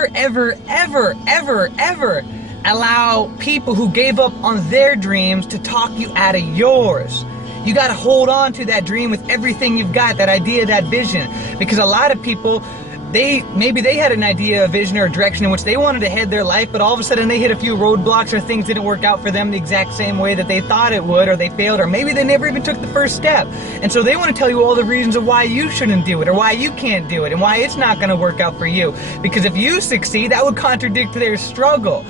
ever, ever, ever, ever allow people who gave up on their dreams to talk you out of yours. You got to hold on to that dream with everything you've got, that idea, that vision. Because a lot of people, maybe they had an idea, a vision, or a direction in which they wanted to head their life, but all of a sudden they hit a few roadblocks, or things didn't work out for them the exact same way that they thought it would, or they failed, or maybe they never even took the first step. And so they want to tell you all the reasons of why you shouldn't do it, or why you can't do it, and why it's not going to work out for you. Because if you succeed, that would contradict their struggle.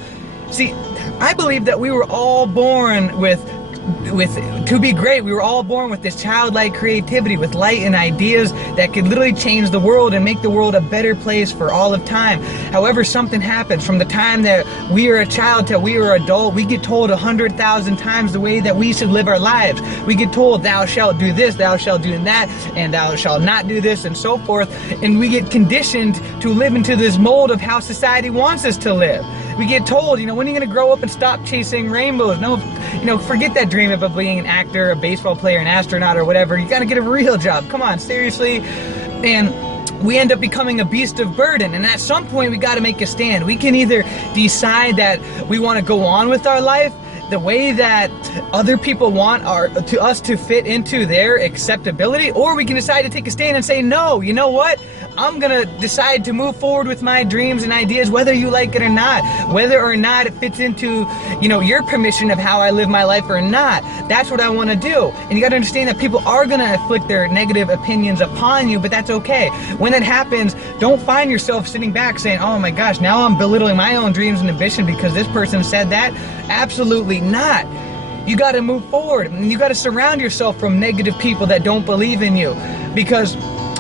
See, I believe that we were all born to be great. We were all born with this childlike creativity, with light and ideas that could literally change the world and make the world a better place for all of time. However, something happens from the time that we are a child till we are adult. We get told 100,000 times the way that we should live our lives. We get told, thou shalt do this, thou shalt do that, and thou shalt not do this, and so forth. And we get conditioned to live into this mold of how society wants us to live. We get told, when are you going to grow up and stop chasing rainbows? No, forget that dream of being an actor, a baseball player, an astronaut, or whatever. You got to get a real job. Come on, seriously. And we end up becoming a beast of burden. And at some point, we got to make a stand. We can either decide that we want to go on with our life the way that other people want us to fit into their acceptability, or we can decide to take a stand and say, no, you know what? I'm gonna decide to move forward with my dreams and ideas, whether you like it or not, whether or not it fits into, your permission of how I live my life or not. That's what I want to do. And you got to understand that people are gonna inflict their negative opinions upon you, but that's okay. When that happens, don't find yourself sitting back saying, oh my gosh, now I'm belittling my own dreams and ambition because this person said that. Absolutely not. You got to move forward, and you got to surround yourself from negative people that don't believe in you, because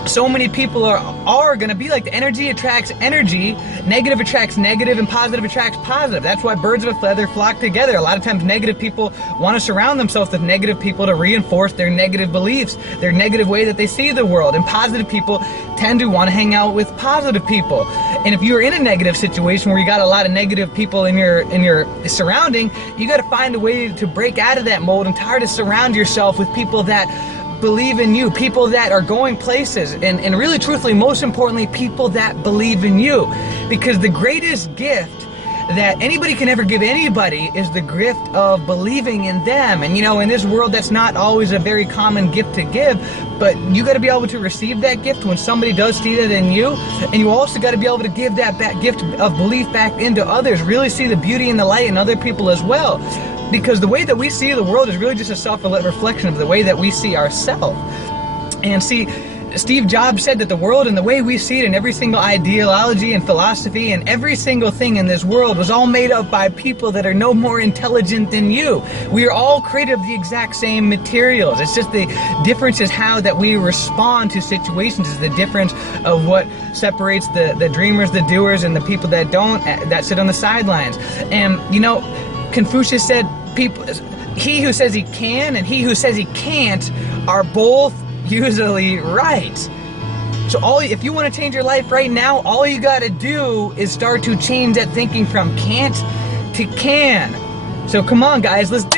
so many people are going to be like, the energy attracts energy, negative attracts negative, and positive attracts positive. That's why birds of a feather flock together. A lot of times negative people want to surround themselves with negative people to reinforce their negative beliefs, their negative way that they see the world. And positive people tend to want to hang out with positive people. And if you're in a negative situation where you got a lot of negative people in your surrounding, you got to find a way to break out of that mold and try to surround yourself with people that believe in you, people that are going places, and really truthfully, most importantly, people that believe in you. Because the greatest gift that anybody can ever give anybody is the gift of believing in them. And in this world, that's not always a very common gift to give, but you got to be able to receive that gift when somebody does see that in you. And you also got to be able to give that gift of belief back into others, really see the beauty and the light in other people as well. Because the way that we see the world is really just a self-reflection of the way that we see ourselves. And see, Steve Jobs said that the world and the way we see it, and every single ideology and philosophy and every single thing in this world was all made up by people that are no more intelligent than you. We are all created of the exact same materials. It's just the difference is how that we respond to situations is the difference of what separates the dreamers, the doers, and the people that don't, that sit on the sidelines. And Confucius said, he who says he can and he who says he can't are both usually right. So if you want to change your life right now, all you got to do is start to change that thinking from can't to can. So come on, guys, let's do it.